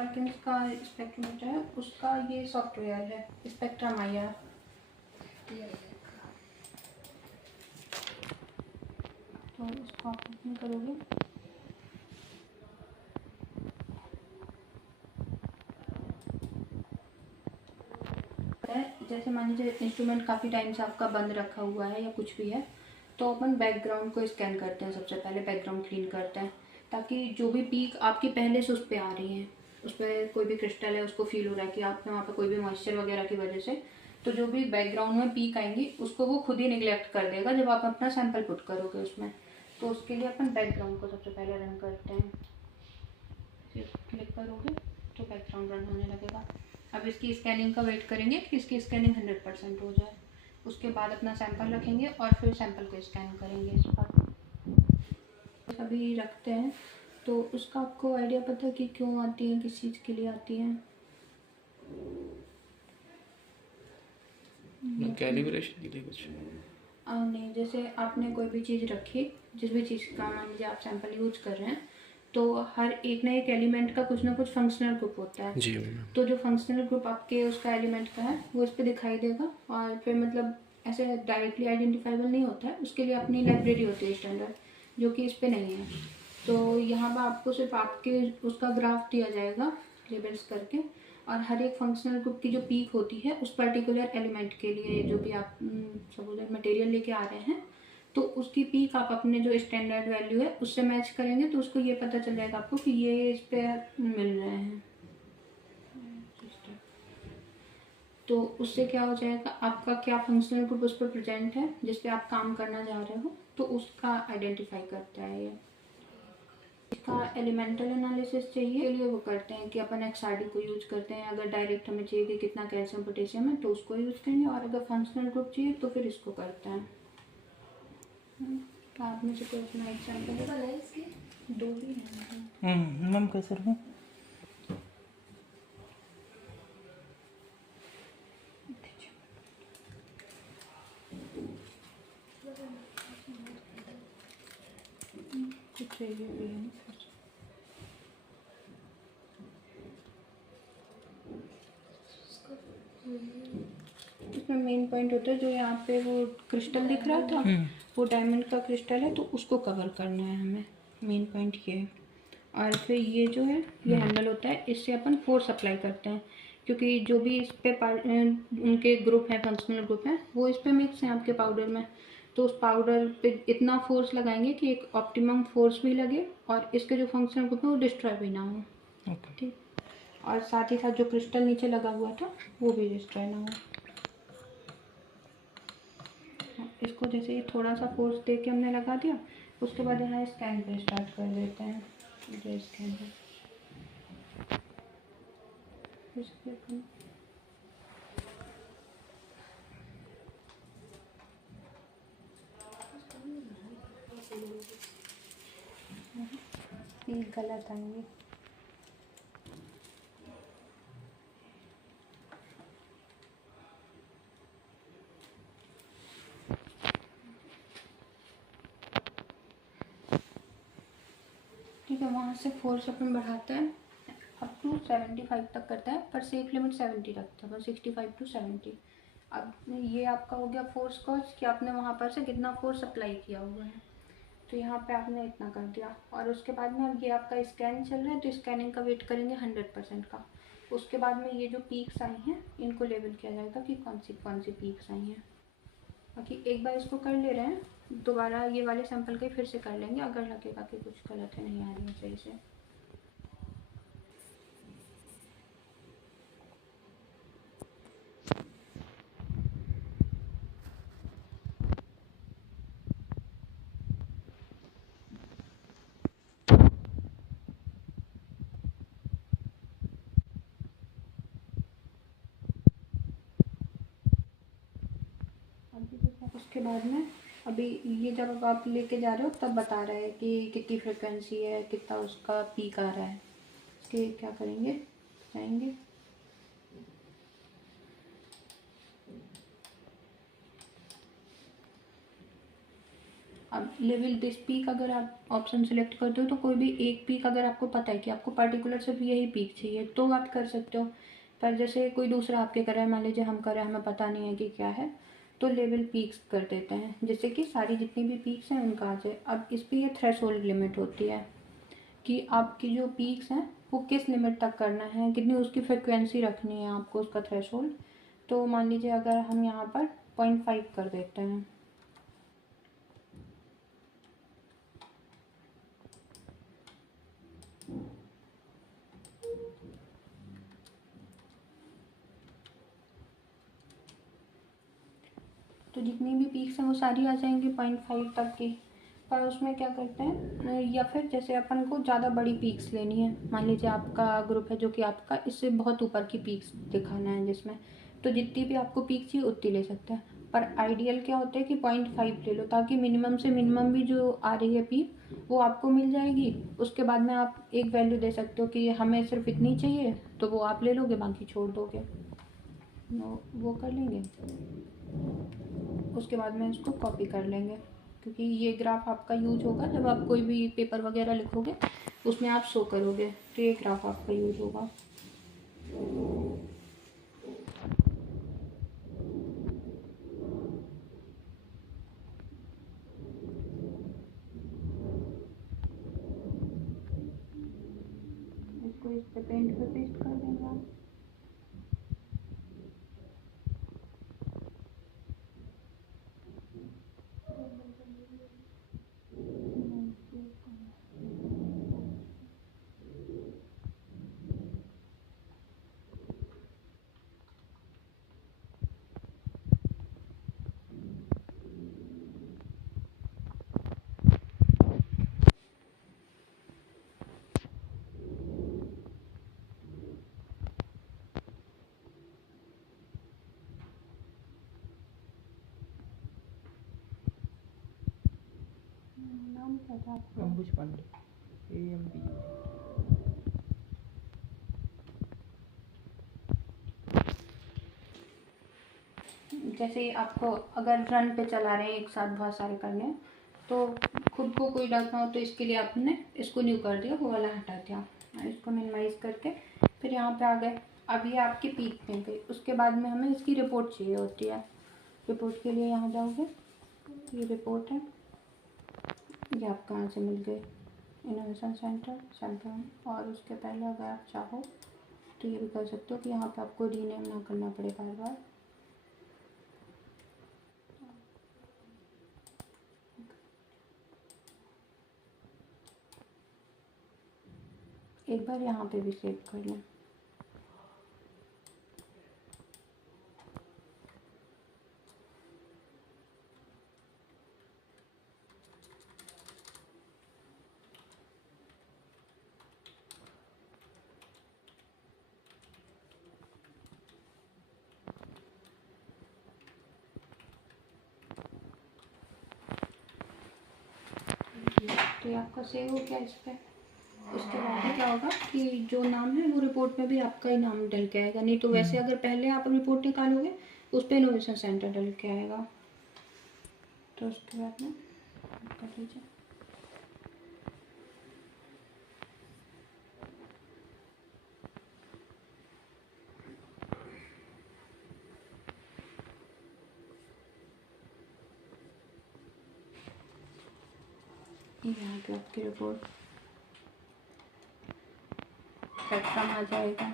पार्किंस का स्पेक्ट्रोमीटर है, उसका ये सॉफ्टवेयर है स्पेक्ट्रम IR। तो इसको आप ओपन करोगे, जैसे मान लीजिए इंस्ट्रूमेंट काफ़ी टाइम से आपका बंद रखा हुआ है या कुछ भी है, तो अपन बैकग्राउंड को स्कैन करते हैं। सबसे पहले बैकग्राउंड क्लीन करते हैं, ताकि जो भी पीक आपकी पहले से उस पर आ रही है, उस पर कोई भी क्रिस्टल है उसको फील हो रहा है कि आपके वहाँ पर कोई भी मॉइस्चर वगैरह की वजह से, तो जो भी बैकग्राउंड में पीक आएंगी उसको वो खुद ही निगलेक्ट कर देगा जब आप अपना सैंपल पुट करोगे उसमें। तो उसके लिए अपन बैकग्राउंड को सबसे पहले रन करते हैं। फिर क्लिक करोगे तो बैकग्राउंड रन होने लगेगा। अब इसकी स्कैनिंग का वेट करेंगे कि इसकी स्कैनिंग 100% हो जाए। उसके बाद अपना सैंपल रखेंगे और फिर सैंपल को स्कैन करेंगे इस पर। अभी रखते हैं तो उसका आपको आइडिया पता है कि क्यों आती है, किस चीज़ के लिए आती है? कैलिब्रेशन के लिए कुछ नहीं, जैसे आपने कोई भी चीज़ रखी, जिस भी चीज़ का मान लीजिए आप सैंपल यूज कर रहे हैं, तो हर एक ना एक एलिमेंट का कुछ ना कुछ फंक्शनल ग्रुप होता है जी। तो जो फंक्शनल ग्रुप आपके उसका एलिमेंट का है वो इस पर दिखाई देगा। और फिर मतलब ऐसे डायरेक्टली आइडेंटिफाइबल नहीं होता है, उसके लिए अपनी लाइब्रेरी होती है स्टैंडर्ड, जो कि इस पर नहीं है। तो यहाँ पर आपको सिर्फ आपके उसका ग्राफ दिया जाएगा लेबल्स करके, और हर एक फंक्शनल ग्रुप की जो पीक होती है उस पर्टिकुलर एलिमेंट के लिए, जो भी आप सपोज मटेरियल लेके आ रहे हैं, तो उसकी पीक आप अपने जो स्टैंडर्ड वैल्यू है उससे मैच करेंगे, तो उसको ये पता चल जाएगा आपको कि ये इस पे मिल रहे हैं। तो उससे क्या हो जाएगा, आपका क्या फंक्शनल ग्रुप उस पर प्रेजेंट है जिस पे आप काम करना चाह रहे हो, तो उसका आइडेंटिफाई करता है ये। इसका एलिमेंटल एनालिसिस चाहिए, के लिए वो करते हैं कि अपन XRD को यूज करते हैं। अगर डायरेक्ट हमें चाहिए कि कितना कैल्शियम पोटेशियम है तो उसको यूज करेंगे, और अगर फंक्शनल ग्रुप चाहिए तो फिर इसको करते हैं। आप मुझे कोई अपना एग्जाम्पल दो ही है मैम कैसे रहूँ? कुछ चाहिए भी है ना। इसमें मेन पॉइंट होता है जो यहाँ पे वो क्रिस्टल दिख रहा था, वो डायमंड का क्रिस्टल है, तो उसको कवर करना है हमें। मेन पॉइंट ये है। और फिर ये जो है ये हैंडल होता है, इससे अपन फोर्स अप्लाई करते हैं, क्योंकि जो भी इस पे उनके ग्रुप हैं, फंक्शनल ग्रुप हैं, वो इस पे मिक्स हैं आपके पाउडर में। तो उस पाउडर पे इतना फोर्स लगाएंगे कि एक ऑप्टिमम फोर्स भी लगे और इसके जो फंक्शनल ग्रुप है वो डिस्ट्रॉय भी ना हो। ठीक। और साथ ही साथ जो क्रिस्टल नीचे लगा हुआ था वो भी डिस्ट्रॉय ना हो। इसको जैसे ही थोड़ा सा फोर्स दे के हमने लगा दिया, उसके बाद यहाँ स्कैन पे स्टार्ट कर देते हैं। जो स्कैन है इसके अपन ये गलत आएंगे। ठीक है, वहाँ से फोर्स अपन बढ़ाते हैं अप टू 75 तक करता है, पर सेफ लिमिट 70 रखता है, 65 to 70। अब ये आपका हो गया फोर्स कॉज कि आपने वहाँ पर से कितना फोर्स अप्लाई किया हुआ है, तो यहाँ पे आपने इतना कर दिया। और उसके बाद में अब ये आपका स्कैन चल रहा है, तो स्कैनिंग का वेट करेंगे 100% का। उसके बाद में ये जो पीक्स आई हैं इनको लेबल किया जाएगा कि कौन सी पीक्स आई हैं। बाकी एक बार इसको कर ले रहे हैं, दोबारा ये वाले सैंपल के फिर से कर लेंगे अगर लगेगा कि कुछ गलत है, नहीं आ रही है सही से। उसके बाद में अभी ये जब अब आप लेके जा रहे हो तब बता रहा है कि कितनी फ्रिक्वेंसी है, कितना उसका पीक आ रहा है। इसके क्या करेंगे, जाएंगे अब लेवल दिस पीक अगर आप ऑप्शन सेलेक्ट करते हो तो कोई भी एक पीक अगर आपको पता है कि आपको पर्टिकुलर सिर्फ यही पीक चाहिए तो आप कर सकते हो। पर जैसे कोई दूसरा आपके कर रहा है, मान लीजिए हम कर रहे हैं, हमें पता नहीं है कि क्या है, तो लेवल पीक्स कर देते हैं जिससे कि सारी जितनी भी पीक्स हैं उनका आ जाए। अब इस पर यह थ्रेशोल्ड लिमिट होती है कि आपकी जो पीक्स हैं वो किस लिमिट तक करना है, कितनी उसकी फ्रिक्वेंसी रखनी है आपको, उसका थ्रेशोल्ड। तो मान लीजिए अगर हम यहाँ पर 0.5 कर देते हैं, तो जितनी भी पीक्स हैं वो सारी आ जाएंगी 0.5 तक की। पर उसमें क्या करते हैं, या फिर जैसे अपन को ज़्यादा बड़ी पीक्स लेनी है, मान लीजिए आपका ग्रुप है जो कि आपका इससे बहुत ऊपर की पीक्स दिखाना है जिसमें, तो जितनी भी आपको पीक चाहिए उतनी ले सकते हैं। पर आइडियल क्या होता है कि 0.5 ले लो ताकि मिनिमम से मिनिमम भी जो आ रही है पीक वो आपको मिल जाएगी। उसके बाद में आप एक वैल्यू दे सकते हो कि हमें सिर्फ इतनी चाहिए, तो वो आप ले लोगे, बाकी छोड़ दोगे। वो कर लेंगे, उसके बाद में इसको कॉपी कर लेंगे, क्योंकि ये ग्राफ आपका यूज होगा जब आप कोई भी पेपर वगैरह लिखोगे उसमें आप शो करोगे, तो ये ग्राफ आपका यूज होगा। इसको इस पे पेंट पे पेस्ट कर देंगे आप। नाम क्या था आपका? अंबुज पांडे, AMB। जैसे आपको अगर रन पे चला रहे हैं एक साथ बहुत सारे करने हैं, तो खुद को कोई डाउट ना हो, तो इसके लिए आपने इसको न्यू कर दिया, वो वाला हटा दिया, इसको मिनिमाइज करके फिर यहाँ पे आ गए। अब ये आपकी पीक में गई, उसके बाद में हमें इसकी रिपोर्ट चाहिए होती है। रिपोर्ट के लिए यहाँ जाओगे, ये रिपोर्ट है, ये आप कहाँ से मिल गए, इनोवेशन सेंटर सैम्पल। और उसके पहले अगर आप चाहो तो ये भी कर सकते हो कि यहाँ पे आपको रीनेम ना करना पड़े बार बार। एक बार यहाँ पे भी सेव कर लें। तो ये आपका सेव हो गया इस पर। उसके बाद में क्या होगा कि जो नाम है वो रिपोर्ट में भी आपका ही नाम डल के आएगा, नहीं तो वैसे अगर पहले आप रिपोर्ट निकालोगे उस पर इनोवेशन सेंटर डल के आएगा। तो उसके बाद में कर लीजिए। यहाँ पे आपकी रिपोर्ट स्पेक्ट्रम आ जाएगा,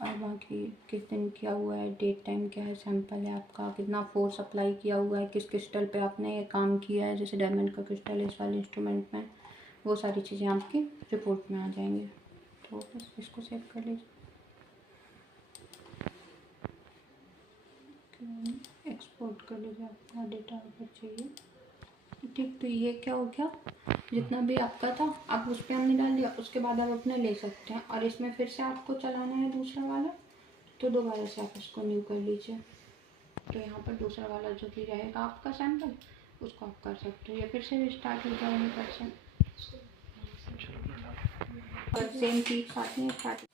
और बाकी किस दिन किया हुआ है, डेट टाइम क्या है, सैंपल है आपका, कितना फोर्स अप्लाई किया हुआ है, किस क्रिस्टल पे आपने ये काम किया है, जैसे डायमंड का क्रिस्टल है इस वाले इंस्ट्रूमेंट में, वो सारी चीज़ें आपकी रिपोर्ट में आ जाएंगी। तो बस इसको सेव कर लीजिए। एक्सपोर्ट कर लीजिए, आपका डेटा अगर चाहिए। ठीक, तो ये क्या हो गया, जितना भी आपका था आप उस पर हमने डाल दिया, उसके बाद आप अपना ले सकते हैं। और इसमें फिर से आपको चलाना है दूसरा वाला, तो दोबारा से आप इसको न्यू कर लीजिए। तो यहाँ पर दूसरा वाला जो भी रहेगा आपका सैंपल, उसको आप कर सकते हो, या फिर से स्टार्ट हो जाएंगे पर्सन। सेम चीज आती है स्टार्ट।